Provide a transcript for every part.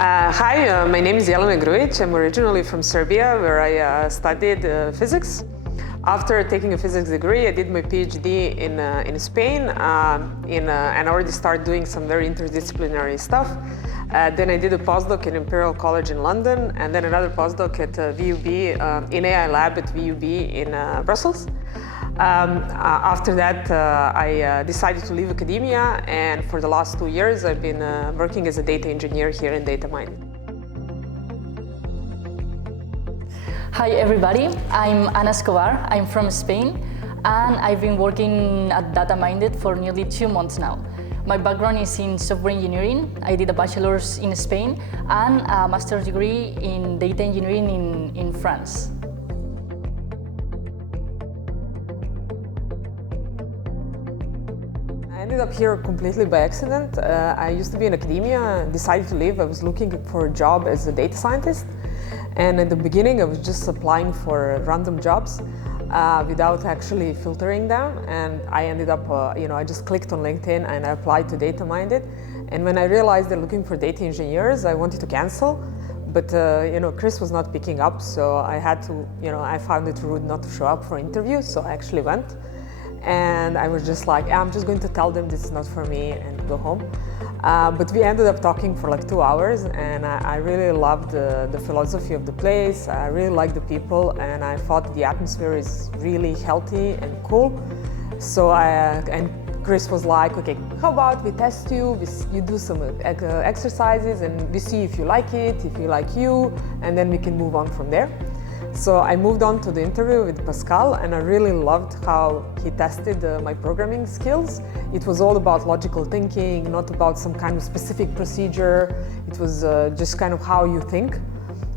Hi, my name is Jelena Ana. I'm originally from Serbia, where I studied physics. After taking a physics degree, I did my PhD in Spain, and I already started doing some very interdisciplinary stuff. Then I did a postdoc in Imperial College in London, and then another postdoc at VUB, in AI lab at VUB in Brussels. After that, I decided to leave academia, and for the last 2 years, I've been working as a data engineer here in data mining. Hi everybody, I'm Ana Escobar. I'm from Spain, and I've been working at Data Minded for nearly 2 months now. My background is in software engineering. I did a bachelor's in Spain and a master's degree in data engineering in France. I ended up here completely by accident. I used to be in academia, decided to leave. I was looking for a job as a data scientist. And in the beginning, I was just applying for random jobs without actually filtering them. And I ended up, I just clicked on LinkedIn and I applied to Data Minded. And when I realized they're looking for data engineers, I wanted to cancel. But, Chris was not picking up, so I had to, I found it rude not to show up for interviews, so I actually went. And I was just like, I'm just going to tell them this is not for me and go home. But we ended up talking for like 2 hours, and I really loved the philosophy of the place. I really liked the people, and I thought the atmosphere is really healthy and cool. So and Chris was like, okay, how about we test you, you do some exercises, and we see if you like it, if you like you, and then we can move on from there. So I moved on to the interview with Pascal, and I really loved how he tested my programming skills. It was all about logical thinking, not about some kind of specific procedure. It was just kind of how you think.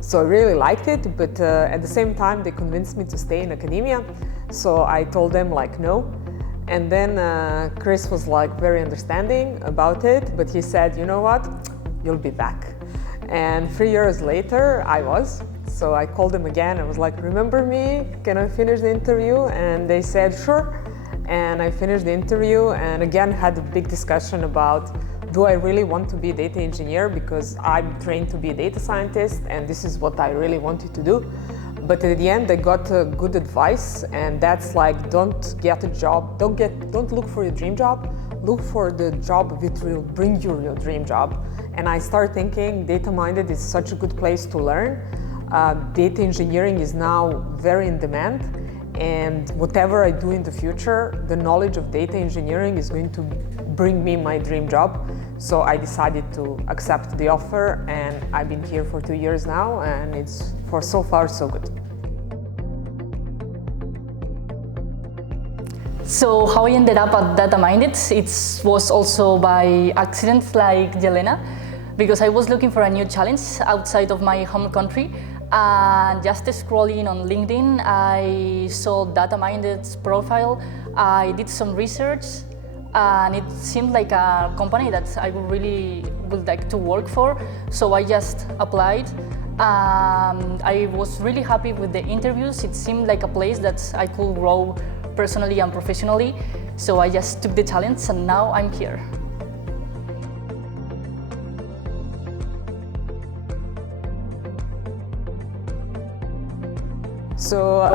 So I really liked it, but at the same time, they convinced me to stay in academia. So I told them like no. And then Chris was like very understanding about it, but he said, you know what, you'll be back. And 3 years later, I was. So I called them again. I was like, remember me? Can I finish the interview? And they said, sure. And I finished the interview and again had a big discussion about, do I really want to be a data engineer? Because I'm trained to be a data scientist and this is what I really wanted to do. But at the end, I got good advice, and that's like, don't get a job, don't look for your dream job, look for the job which will bring you your dream job. And I started thinking Data Minded is such a good place to learn. Data engineering is now very in demand, and whatever I do in the future, the knowledge of data engineering is going to bring me my dream job. So I decided to accept the offer, and I've been here for 2 years now, and it's for so far so good. So how I ended up at Data Minded, it was also by accident like Jelena, because I was looking for a new challenge outside of my home country. And just scrolling on LinkedIn, I saw Data Minded's profile. I did some research, and it seemed like a company that I would like to work for. So I just applied. I was really happy with the interviews. It seemed like a place that I could grow personally and professionally. So I just took the challenge, and now I'm here. So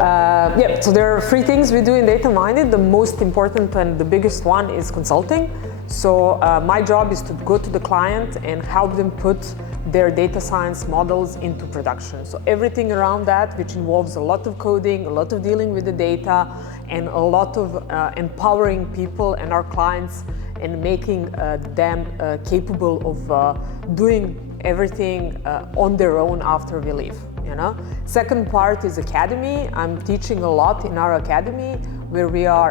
there are 3 things we do in Data Minded. The most important and the biggest one is consulting. So my job is to go to the client and help them put their data science models into production. So everything around that, which involves a lot of coding, a lot of dealing with the data, and a lot of empowering people and our clients and making them capable of doing everything on their own after we leave. Second part is academy. I'm teaching a lot in our academy, where we are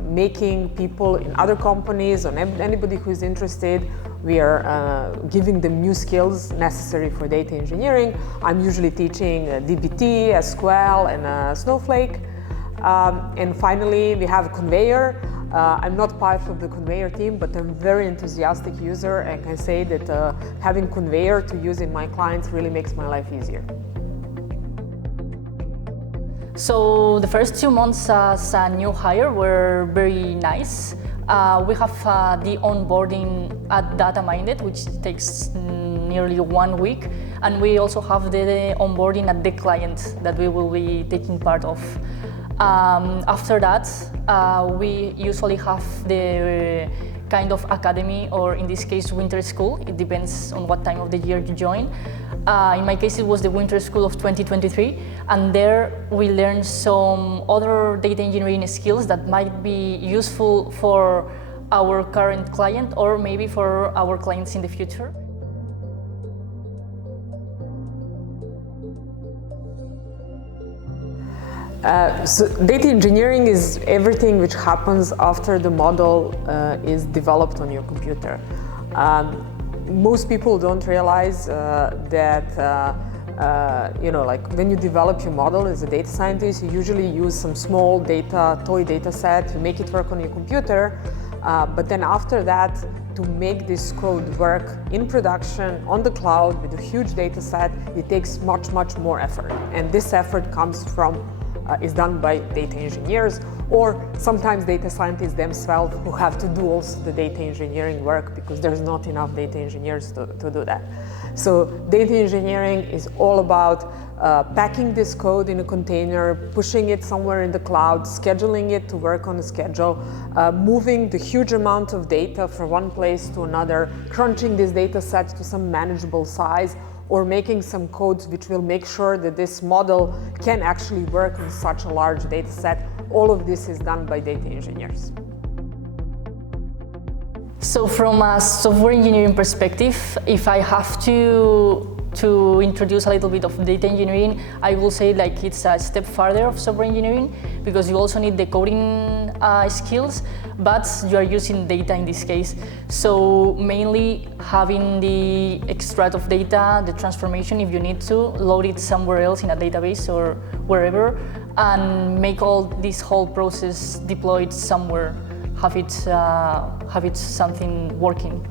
making people in other companies, or anybody who is interested, we are giving them new skills necessary for data engineering. I'm usually teaching DBT, SQL, and Snowflake. And finally, we have a conveyor. I'm not part of the conveyor team, but I'm a very enthusiastic user, and can say that having conveyor to use in my clients really makes my life easier. So the first 2 months as a new hire were very nice. We have the onboarding at Data Minded, which takes nearly 1 week. And we also have the onboarding at the client that we will be taking part of. After that, we usually have the kind of academy, or in this case, winter school. It depends on what time of the year you join. In my case, it was the winter school of 2023, and there we learned some other data engineering skills that might be useful for our current client or maybe for our clients in the future. So data engineering is everything which happens after the model is developed on your computer. Most people don't realize that like when you develop your model as a data scientist, you usually use some small toy data set, you make it work on your computer, but then after that, to make this code work in production on the cloud with a huge data set, it takes much more effort. And this effort comes from is done by data engineers, or sometimes data scientists themselves who have to do also the data engineering work because there's not enough data engineers to do that. So data engineering is all about packing this code in a container, pushing it somewhere in the cloud, scheduling it to work on a schedule, moving the huge amount of data from one place to another, crunching this data set to some manageable size, or making some codes which will make sure that this model can actually work on such a large data set. All of this is done by data engineers. So from a software engineering perspective, if I have to introduce a little bit of data engineering, I will say like it's a step further of software engineering, because you also need the coding skills, but you are using data in this case. So mainly having the extract of data, the transformation if you need to, load it somewhere else in a database or wherever, and make all this whole process deployed somewhere, have it something working.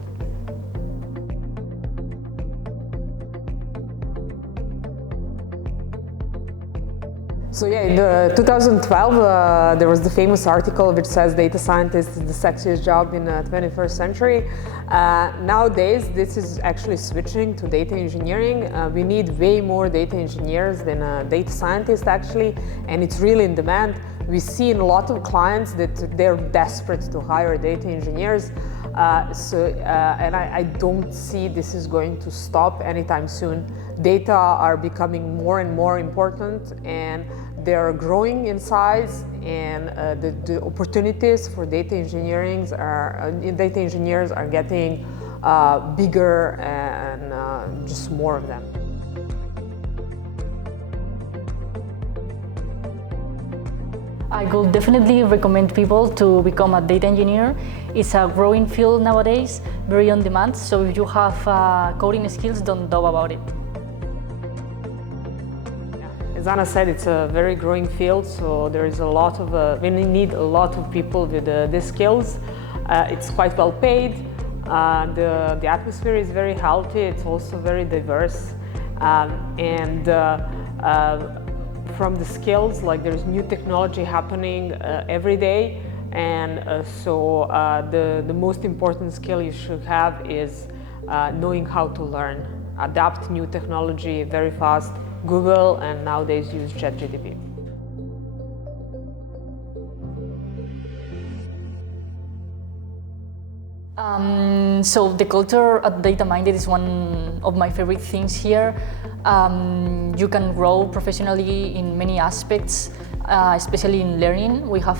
So yeah, in 2012, there was the famous article which says data scientist is the sexiest job in the 21st century. Nowadays, this is actually switching to data engineering. We need way more data engineers than data scientists actually, and it's really in demand. We see in a lot of clients that they're desperate to hire data engineers. And I don't see this is going to stop anytime soon. Data are becoming more and more important, and they're growing in size, and the opportunities for data engineers are getting bigger, and just more of them. I would definitely recommend people to become a data engineer. It's a growing field nowadays, very on demand, so if you have coding skills, don't doubt about it. As Ana said, it's a very growing field, so there is a lot of, we need a lot of people with these skills. It's quite well paid, the atmosphere is very healthy, it's also very diverse, and from the skills, like there's new technology happening every day, and so the most important skill you should have is knowing how to learn, adapt new technology very fast. Google and nowadays use ChatGPT. So the culture at Data Minded is one of my favorite things here. You can grow professionally in many aspects, especially in learning. We have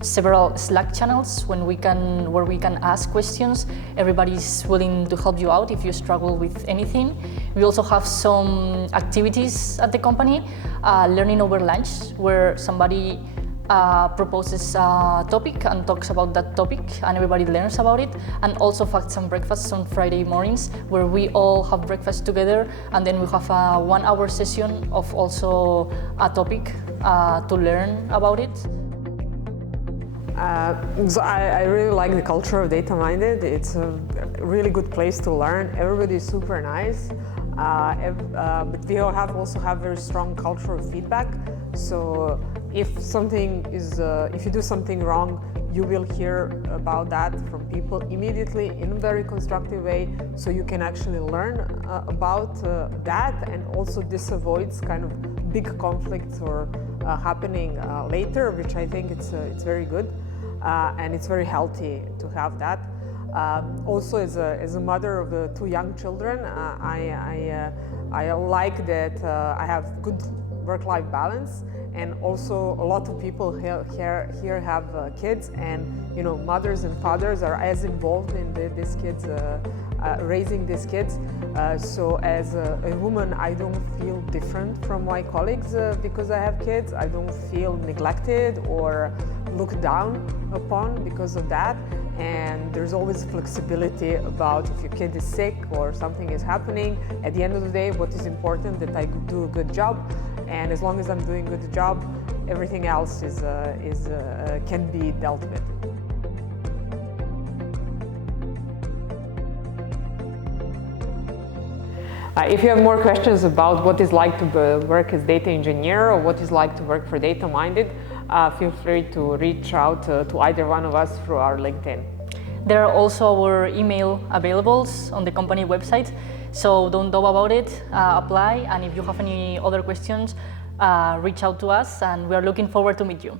several Slack channels where we can ask questions. Everybody is willing to help you out if you struggle with anything. We also have some activities at the company, learning over lunch, where somebody proposes a topic and talks about that topic, and everybody learns about it. And also Facts and Breakfasts on Friday mornings, where we all have breakfast together, and then we have a 1 hour session of also a topic to learn about it. So I really like the culture of Data Minded. It's a really good place to learn. Everybody is super nice. but we also have very strong cultural feedback. So if you do something wrong, you will hear about that from people immediately in a very constructive way, so you can actually learn about that, and also this avoids kind of big conflicts or happening later, which I think it's very good, and it's very healthy to have that. Also, as a mother of 2 young children, I like that I have good work-life balance, and also a lot of people here have kids, and mothers and fathers are as involved in these kids, raising these kids. So as a woman, I don't feel different from my colleagues because I have kids. I don't feel neglected or looked down upon because of that. And there's always flexibility about if your kid is sick or something is happening. At the end of the day, what is important that I do a good job, and as long as I'm doing a good job, everything else can be dealt with. If you have more questions about what it's like to work as data engineer or what it's like to work for Data Minded, feel free to reach out to either one of us through our LinkedIn. There are also our email available on the company website, so don't doubt about it, apply, and if you have any other questions, reach out to us, and we are looking forward to meet you.